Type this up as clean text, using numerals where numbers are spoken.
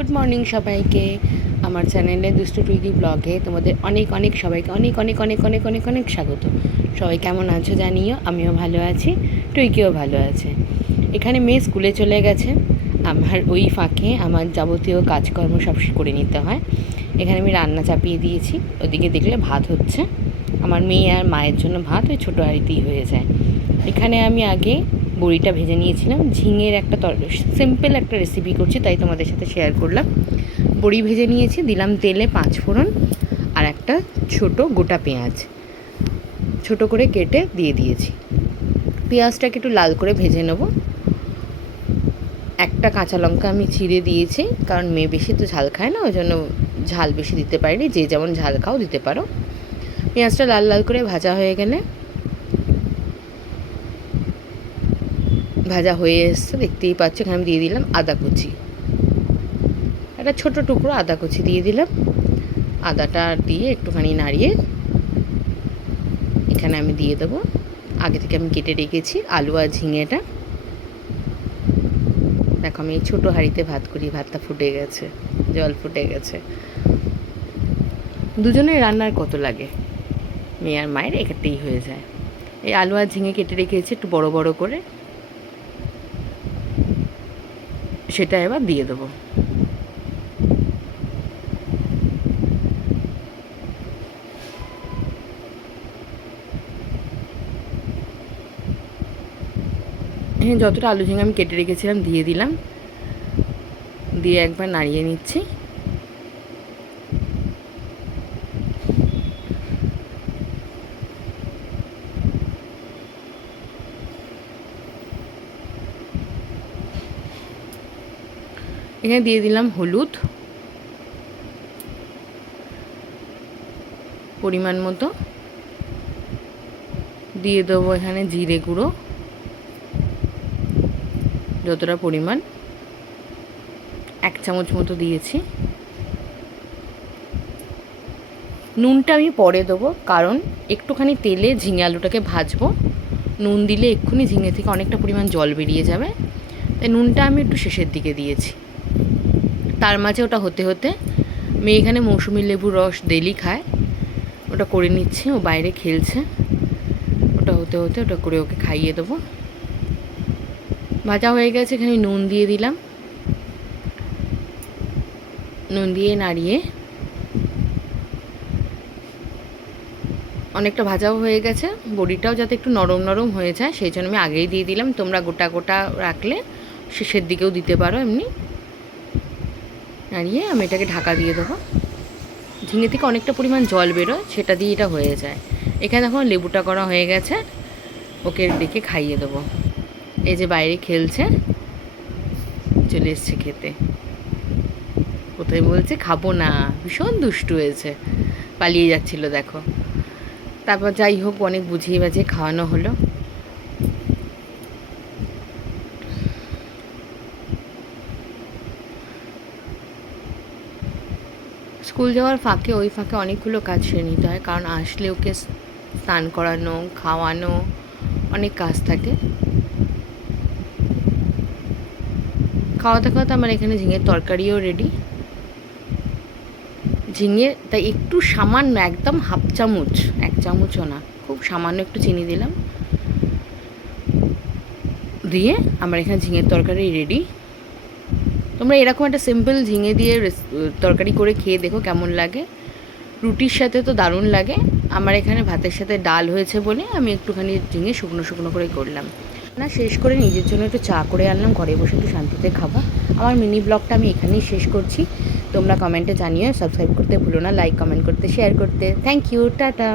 Good morning সবাইকে। আমার চ্যানেলে দুষ্টু টুইকি ব্লগে তোমাদের অনেক অনেক সবাইকে অনেক অনেক অনেক অনেক অনেক অনেক স্বাগত। সবাই কেমন আছো জানিও, আমিও ভালো আছি, টুইকিও ভালো আছে। এখানে মেয়ে স্কুলে চলে গেছে, আমার ওই ফাঁকে আমার যাবতীয় কাজকর্ম সব করে নিতে হয়। এখানে আমি রান্না চাপিয়ে দিয়েছি, ওদিকে দেখলে ভাত হচ্ছে। আমার মেয়ে আর মায়ের জন্য ভাত ওই ছোটো হাঁড়িতেই হয়ে যায়। এখানে আমি আগে বড়িটা ভেজে নিয়েছিলাম, ঝিঙের একটা সিম্পল একটা রেসিপি করছি, তাই তোমাদের সাথে শেয়ার করলাম। বড়ি ভেজে নিয়েছি, দিলাম তেলে 5 ফোড়ন আর একটা ছোট গোটা পেঁয়াজ ছোট করে কেটে দিয়ে দিয়েছি। পেঁয়াজটাকে একটু লাল করে ভেজে নেব। একটা কাঁচা লঙ্কা আমি চিড়ে দিয়েছি, কারণ মেয়ে বেশি তো ঝাল খায় না, ওই জন্য ঝাল বেশি দিতে পারিনি, যে যেমন ঝাল খাও দিতে পারো। পেঁয়াজটা লাল লাল করে ভাজা হয়ে গেলে, ভাজা হয়ে এসছে দেখতেই পাচ্ছ, এখানে আমি দিয়ে দিলাম আদা কুচি, একটা ছোটো টুকরো আদা কুচি দিয়ে দিলাম। আদাটা দিয়ে একটুখানি নাড়িয়ে এখানে আমি দিয়ে দেবো আগে থেকে আমি কেটে রেখেছি আলু আর ঝিঙেটা। দেখো আমি এই ছোটো হাঁড়িতে ভাত করি, ভাতটা ফুটে গেছে, জল ফুটে গেছে। দুজনের রান্নার কত লাগে, মেয়ে আর মায়ের একটাই হয়ে যায়। এই আলু আর ঝিঙে কেটে রেখেছি একটু বড় বড় করে, সেটা এবার দিয়ে দেবো। হ্যাঁ, যতটা আলু ঝিঙে আমি কেটে রেখেছিলাম দিয়ে দিলাম, দিয়ে একবার নাড়িয়ে নিচ্ছি। এখানে দিয়ে দিলাম হলুদ পরিমাণ মতো, দিয়ে দেবো এখানে জিরে গুঁড়ো যতটা পরিমাণ, 1 চামচ মতো দিয়েছি। নুনটা আমি পরে দেবো, কারণ একটুখানি তেলে ঝিঙে আলুটাকে ভাজবো, নুন দিলে এক্ষুনি ঝিঙে থেকে অনেকটা পরিমাণ জল বেরিয়ে যাবে, তাই নুনটা আমি একটু শেষের দিকে দিয়েছি। তার মাঝে ওটা হতে হতে মেয়ে এখানে মৌসুমি লেবুর রস ডেলি খায়, ওটা করে নিচ্ছি, ও বাইরে খেলছে। ওটা হতে হতে ওটা করে ওকে খাইয়ে দেবো। ভাজা হয়ে গেছে, এখানে নুন দিয়ে দিলাম, নুন দিয়ে নাড়িয়ে অনেকটা ভাজাও হয়ে গেছে। বড়িটাও যাতে একটু নরম নরম হয়ে যায় সেই জন্য আমি আগেই দিয়ে দিলাম, তোমরা গোটা গোটা রাখলে শেষের দিকেও দিতে পারো। এমনি নাড়িয়ে আমি এটাকে ঢাকা দিয়ে দেবো। ঝিঙে থেকে অনেকটা পরিমাণ জল বেরোয়, সেটা দিয়ে এটা হয়ে যায়। এখানে এখন লেবুটা করা হয়ে গেছে, ওকে দেখে খাইয়ে দেবো। এই যে বাইরে খেলছে, চলে এসছে খেতে। কোথায় বলছে খাবো না, ভীষণ দুষ্টু হয়েছে, পালিয়ে যাচ্ছিল দেখো। তারপর যাই হোক, অনেক বুঝিয়ে বাজিয়ে খাওয়ানো হলো। স্কুল যাওয়ার ফাঁকে ওই ফাঁকে অনেকগুলো কাজ সেরে নিতে হয়, কারণ আসলে ওকে স্নান করানো, খাওয়ানো, অনেক কাজ থাকে। খাওয়াতে খাওয়াতে আমার এখানে ঝিঙের তরকারিও রেডি। ঝিঙে তাই একটু সামান্য, একদম হাফ চামচ, 1 চামচও না, খুব সামান্য একটু চিনি দিলাম, দিয়ে আমার এখানে ঝিঙের তরকারি রেডি। তোমরা এরকম একটা সিম্পল ঝিঙে দিয়ে তরকারি করে খেয়ে দেখো কেমন লাগে। রুটির সাথে তো দারুণ লাগে। আমার এখানে ভাতের সাথে ডাল হয়েছে বলে আমি একটুখানি ঝিঙে শুকনো শুকনো করে করলাম না। শেষ করে নিজের জন্য একটু চা করে আনলাম, ঘরে বসে একটু শান্তিতে খাবো। আমার মিনি ব্লগটা আমি এখানেই শেষ করছি। তোমরা কমেন্টে জানিও, সাবস্ক্রাইব করতে ভুলো না, লাইক কমেন্ট করতে, শেয়ার করতে। Thank you, tata.